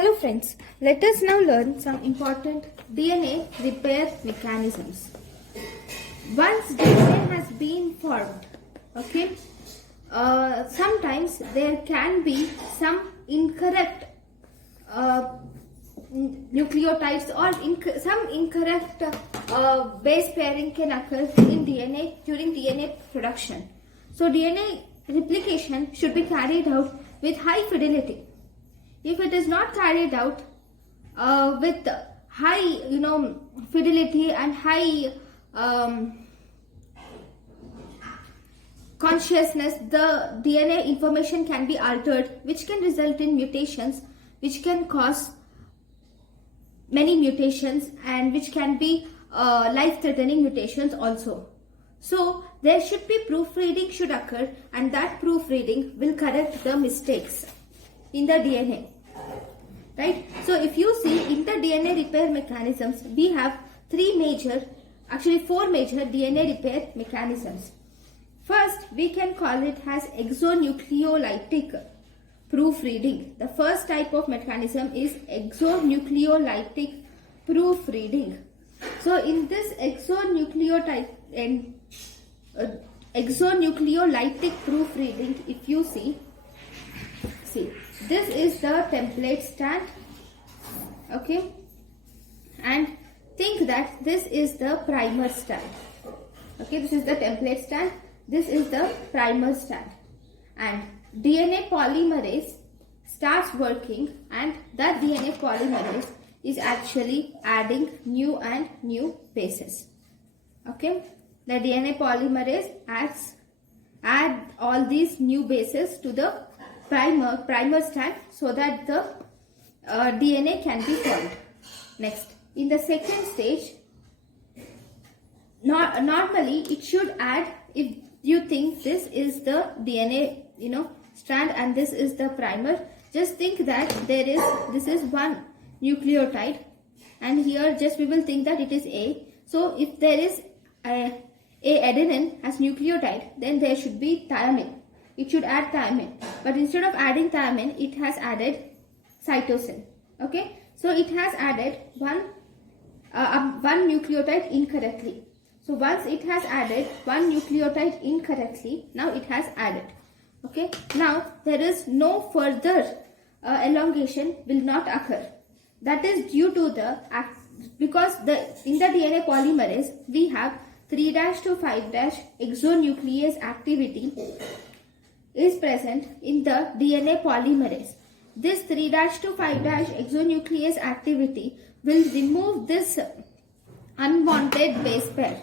Hello friends, let us now learn some important DNA repair mechanisms. Once DNA has been formed, sometimes there can be some incorrect nucleotides or some incorrect base pairing can occur in DNA during DNA production. So DNA replication should be carried out with high fidelity. If it is not carried out with high fidelity and high consciousness, the DNA information can be altered, which can result in mutations, which can cause many mutations and which can be life-threatening mutations also. So there should be proofreading should occur, and that proofreading will correct the mistakes in the DNA, right? So if you see in the DNA repair mechanisms, we have four major DNA repair mechanisms. First, we can call it as exonucleolitic proofreading. The first type of mechanism is exonucleolitic proofreading. So in this exonucleolitic proofreading, if you see, this is the template stand, okay, and think that this is the primer stand, okay, this is the template stand, this is the primer stand, and DNA polymerase starts working, and that DNA polymerase is actually adding new and new bases, okay. The DNA polymerase add all these new bases to the primer stand so that the DNA can be formed. Next, in the second stage, normally it should add, if you think this is the DNA strand and this is the primer, just think that this is one nucleotide, and here just we will think that it is A. So if there is a adenine as nucleotide, then there should be thymine. It should add thymine, but instead of adding thymine, it has added cytosine. Okay, so it has added one nucleotide incorrectly. So once it has added one nucleotide incorrectly, now it has added. Okay, now there is no further elongation will not occur. That is due to because in the DNA polymerase we have 3' to 5' exonuclease activity is present in the DNA polymerase. This 3' to 5' exonuclease activity will remove this unwanted base pair.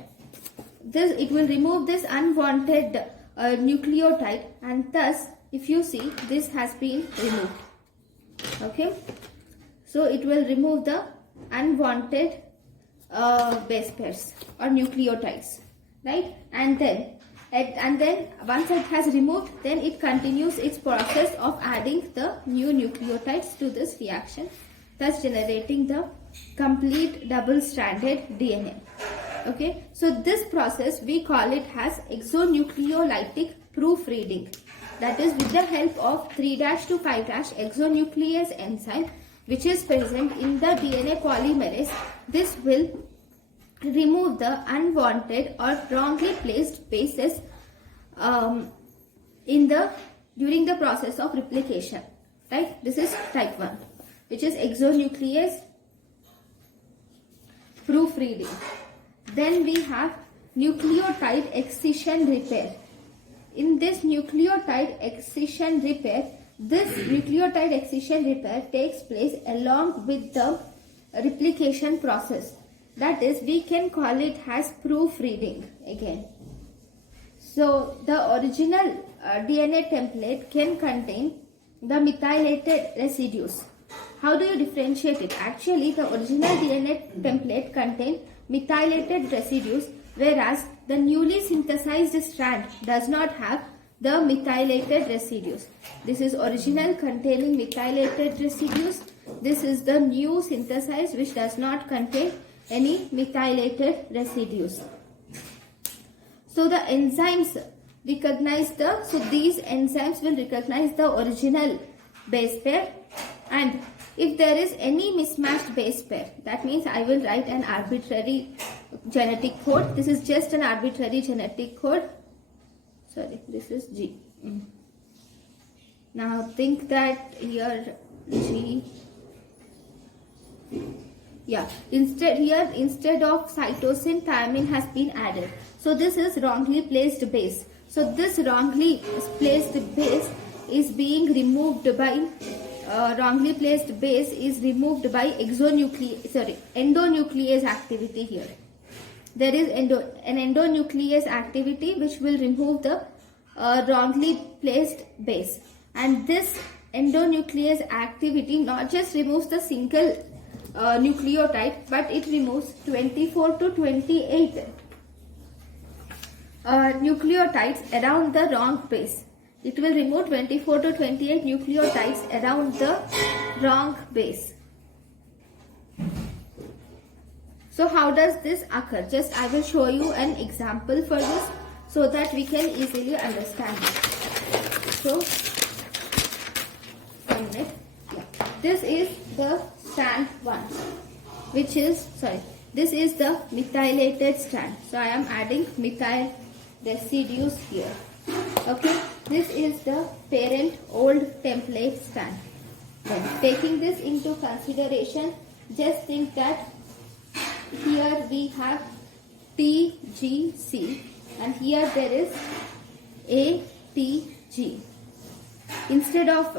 It will remove this unwanted nucleotide, and thus if you see, this has been removed. Okay, so it will remove the unwanted base pairs or nucleotides, right? And then once it has removed, then it continues its process of adding the new nucleotides to this reaction, thus generating the complete double-stranded DNA. Okay, so this process we call it as exonucleolitic proofreading. That is with the help of 3' to 5' exonuclease enzyme, which is present in the DNA polymerase. This will remove the unwanted or wrongly placed bases during the process of replication, right? This is type 1, which is exonuclease proofreading. Then we have nucleotide excision repair. In this nucleotide excision repair, takes place along with the replication process. That is, we can call it as proofreading again. So the original DNA template can contain the methylated residues. How do you differentiate it? Actually, the original DNA template contains methylated residues, whereas the newly synthesized strand does not have the methylated residues. This is original containing methylated residues. This is the new synthesized, which does not contain any methylated residues. So the enzymes recognize these enzymes will recognize the original base pair, and if there is any mismatched base pair, that means I will write an arbitrary genetic code. This is just an arbitrary genetic code. Sorry, this is G. Now think that here G. Yeah, instead of cytosine, thymine has been added. So this is wrongly placed base. So this wrongly placed base is being removed by endonuclease activity here. There is an endonuclease activity which will remove the wrongly placed base. And this endonuclease activity not just removes the single nucleotide, but it removes 24 to 28 nucleotides around the wrong base. It will remove 24 to 28 nucleotides around the wrong base. So how does this occur? Just I will show you an example for this so that we can easily understand it. So, this is the strand 1, this is the methylated strand. So I am adding methyl residues here. Okay, this is the parent old template strand. Then taking this into consideration, just think that here we have TGC and here there is ATG. Instead of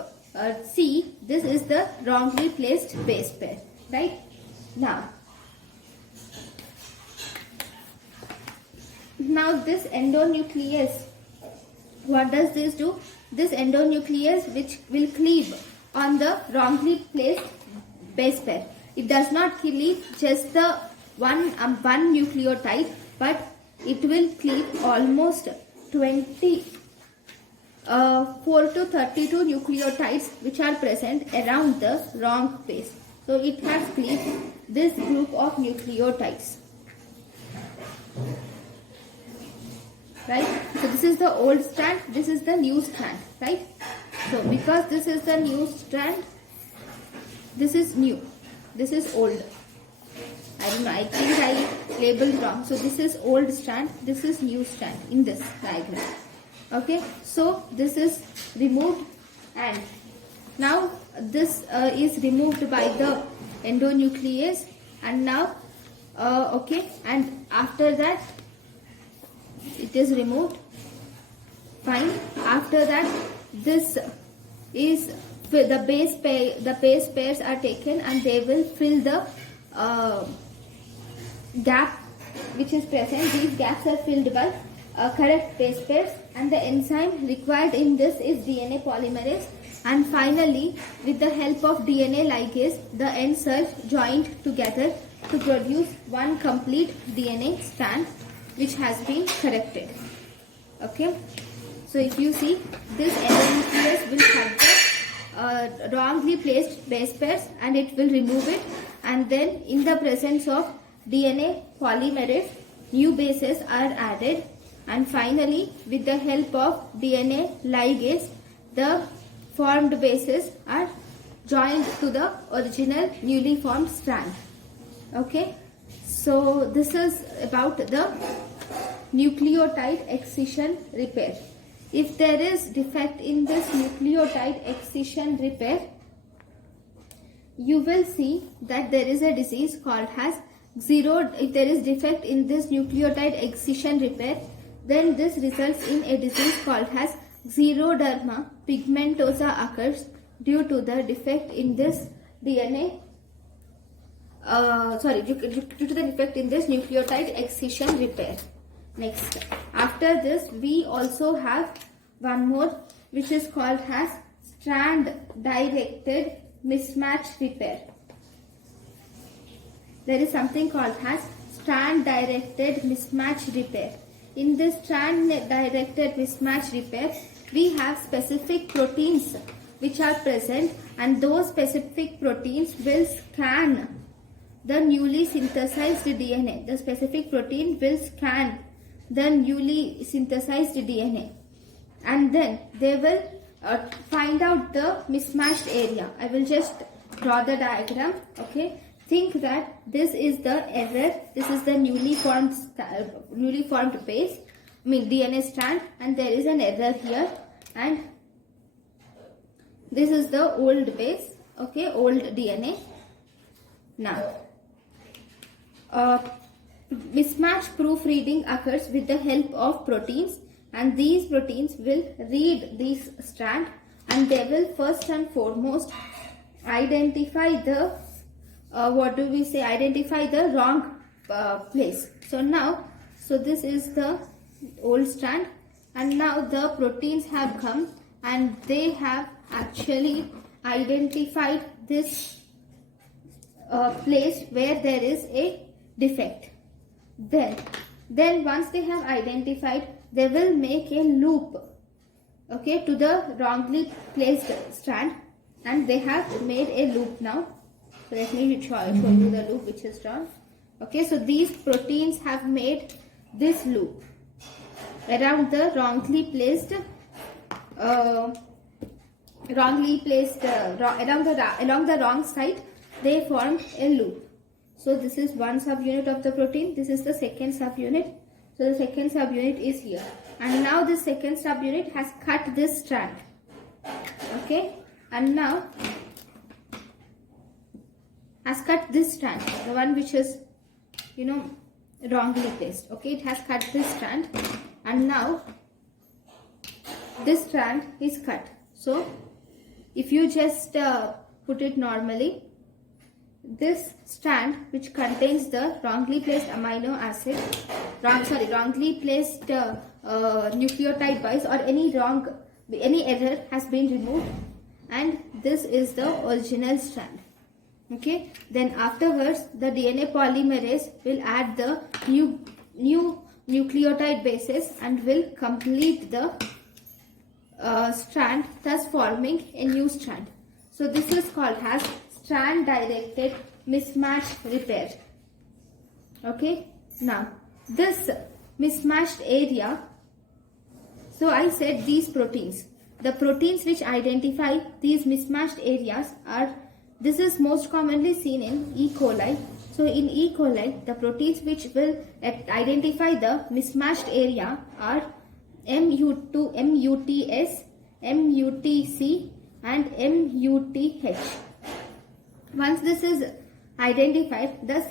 C, this is the wrongly placed base pair, right? Now this endonuclease, what does this do? This endonuclease which will cleave on the wrongly placed base pair. It does not cleave just the one nucleotide, but it will cleave almost 4 to 32 nucleotides which are present around the wrong base. So it has cleaved this group of nucleotides. Right? So this is the old strand, this is the new strand, right? So because this is the new strand, this is new, this is old. I don't know, I think I labeled wrong. So this is old strand, this is new strand in this diagram. Okay, so this is removed and now this is removed by the endonuclease and now okay, and after that it is removed. Fine. After that, this is the base pairs are taken and they will fill the gap which is present. These gaps are filled by correct base pairs, and the enzyme required in this is DNA polymerase. And finally, with the help of DNA ligase, the ends are joined together to produce one complete DNA strand which has been corrected. Okay, so if you see, this endonuclease will cut the wrongly placed base pairs and it will remove it, and then in the presence of DNA polymerase, new bases are added, and finally with the help of DNA ligase, the formed bases are joined to the original newly formed strand. Okay, so this is about the nucleotide excision repair. If there is defect in this nucleotide excision repair, you will see that there is a disease called as if there is defect in this nucleotide excision repair, then this results in a disease called as xeroderma pigmentosa occurs due to the defect in this DNA due to the defect in this nucleotide excision repair. Next, after this we also have one more which is called as strand directed mismatch repair. There is something called as strand directed mismatch repair. In this strand directed mismatch repair, we have specific proteins which are present, and those specific proteins will scan the newly synthesized DNA. The specific protein will scan the newly synthesized DNA, and then they will find out the mismatched area. I will just draw the diagram. Okay, think that this is the error, this is the newly formed base, DNA strand, and there is an error here, and this is the old base, okay, old DNA. Now mismatch proofreading occurs with the help of proteins, and these proteins will read this strand, and they will first and foremost identify the identify the wrong place. So this is the old strand, and now the proteins have come and they have actually identified this place where there is a defect. Then once they have identified, they will make a loop, okay, to the wrongly placed strand, and they have made a loop now. So let me show you the loop which is drawn. Okay, so these proteins have made this loop around the wrongly placed along the wrong side. They form a loop. So this is one subunit of the protein. This is the second subunit. So the second subunit is here, and now this second subunit has cut this strand. Okay, and now has cut this strand, the one which is wrongly placed. Okay, it has cut this strand, and now this strand is cut. So if you just put it normally, this strand which contains the wrongly placed amino acid, wrongly placed nucleotide wise, or any error has been removed, and this is the original strand. Okay, then afterwards the DNA polymerase will add the new nucleotide bases and will complete the strand, thus forming a new strand. So this is called as strand directed mismatch repair. Okay, now this mismatched area, so I said these proteins, the proteins which identify these mismatched areas are, this is most commonly seen in E. coli. So in E. coli, the proteins which will identify the mismatched area are MU2, MUTS, MUTC and MUTH. Once this is identified, that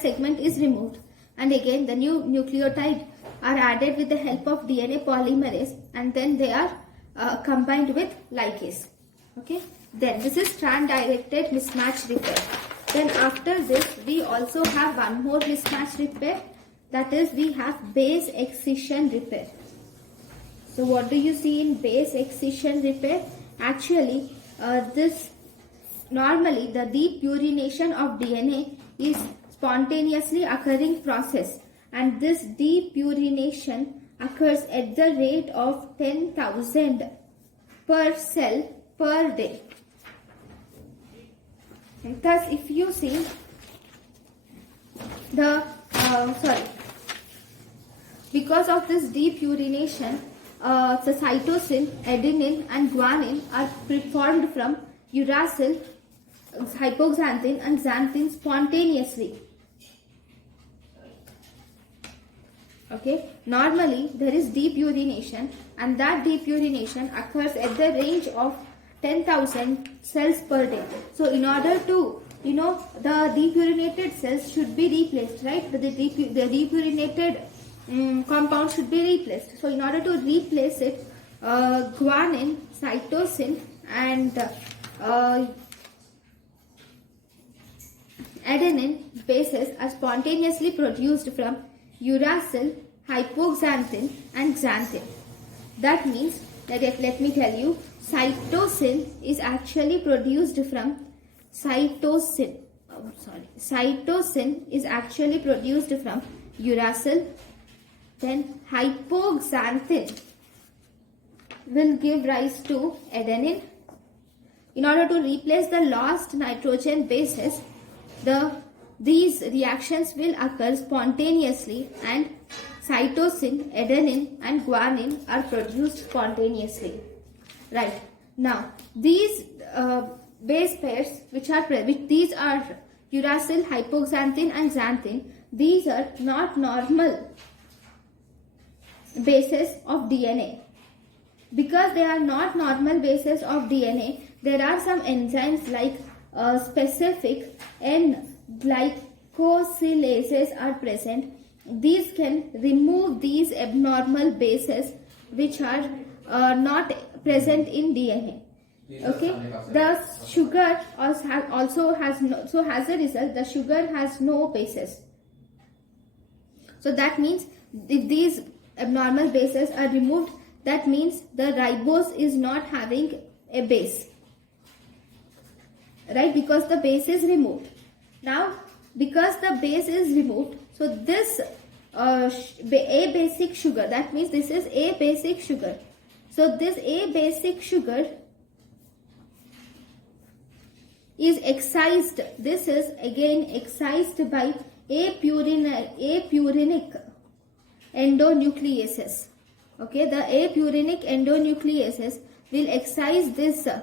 segment is removed, and again the new nucleotide are added with the help of DNA polymerase, and then they are combined with ligase. Okay, then this is strand directed mismatch repair. Then after this we also have one more mismatch repair, that is we have base excision repair. So what do you see in base excision repair? Actually this normally the depurination of DNA is spontaneously occurring process, and this depurination occurs at the rate of 10,000 per cell per day. And thus if you see the because of this depurination, the cytosine, adenine and guanine are formed from uracil, hypoxanthine and xanthine spontaneously. Okay, normally there is depurination, and that depurination occurs at the range of 10,000 cells per day. So in order to, the depurinated cells should be replaced, right? The depurinated compound should be replaced. So in order to replace it, guanine, cytosine and adenine bases are spontaneously produced from uracil, hypoxanthine and xanthine. That means that, let me tell you, cytosine is actually produced from cytosine is actually produced from uracil. Then hypoxanthine will give rise to adenine. In order to replace the lost nitrogen bases, these reactions will occur spontaneously, and cytosine, adenine and guanine are produced spontaneously. Right. Now, these base pairs which these are uracil, hypoxanthine and xanthine. These are not normal bases of DNA. Because they are not normal bases of DNA, there are some enzymes like specific and glycosylases are present. These can remove these abnormal bases which are not present in DNA. Okay, the sugar also has no, so as a result the sugar has no bases. So that means if these abnormal bases are removed, that means the ribose is not having a base, right? Because the base is removed. Now because the base is removed, so this a basic sugar, that means this is a basic sugar. So this a basic sugar is excised. This is again excised by apurinic endonucleases. Okay, the apurinic endonucleases will excise this a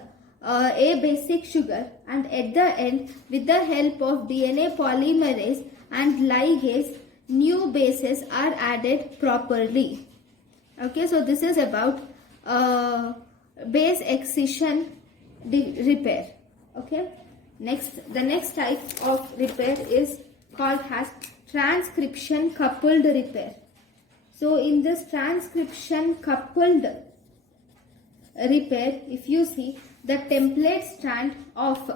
basic sugar, and at the end, with the help of DNA polymerase and ligase, new bases are added properly. Okay, so this is about base excision repair. Okay, the next type of repair is called as transcription coupled repair. So in this transcription coupled repair, if you see, the template strand of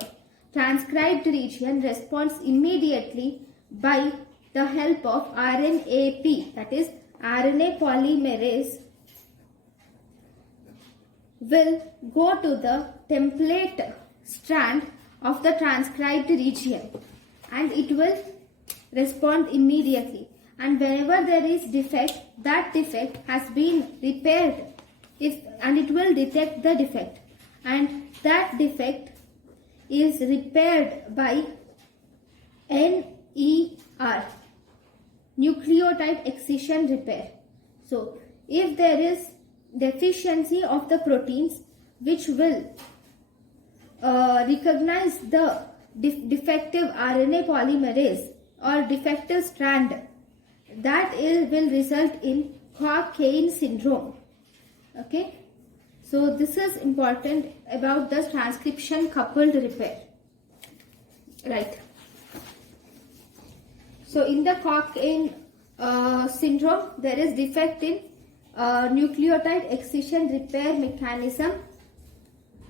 transcribed region responds immediately by the help of RNAP, that is RNA polymerase, will go to the template strand of the transcribed region and it will respond immediately. And whenever there is defect, that defect has been repaired and it will detect the defect, and that defect is repaired by NER, nucleotide excision repair. So if there is deficiency of the proteins which will recognize the defective RNA polymerase or defective strand, that will result in Cockayne syndrome. Okay, so this is important about the transcription coupled repair, right? So in the Cockayne syndrome, there is defect in nucleotide excision repair mechanism.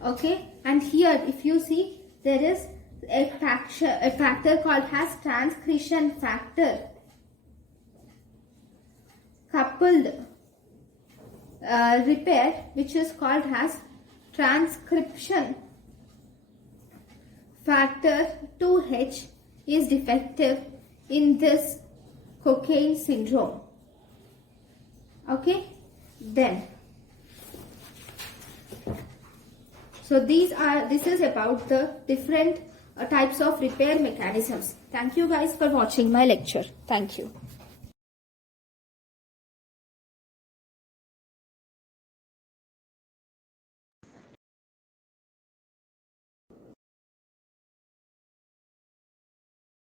Okay, and here if you see, there is a factor called as transcription factor coupled repair, which is called as transcription factor 2H, is defective in this Cockayne syndrome. Okay, then so this is about the different types of repair mechanisms. Thank you guys for watching my lecture. Thank you.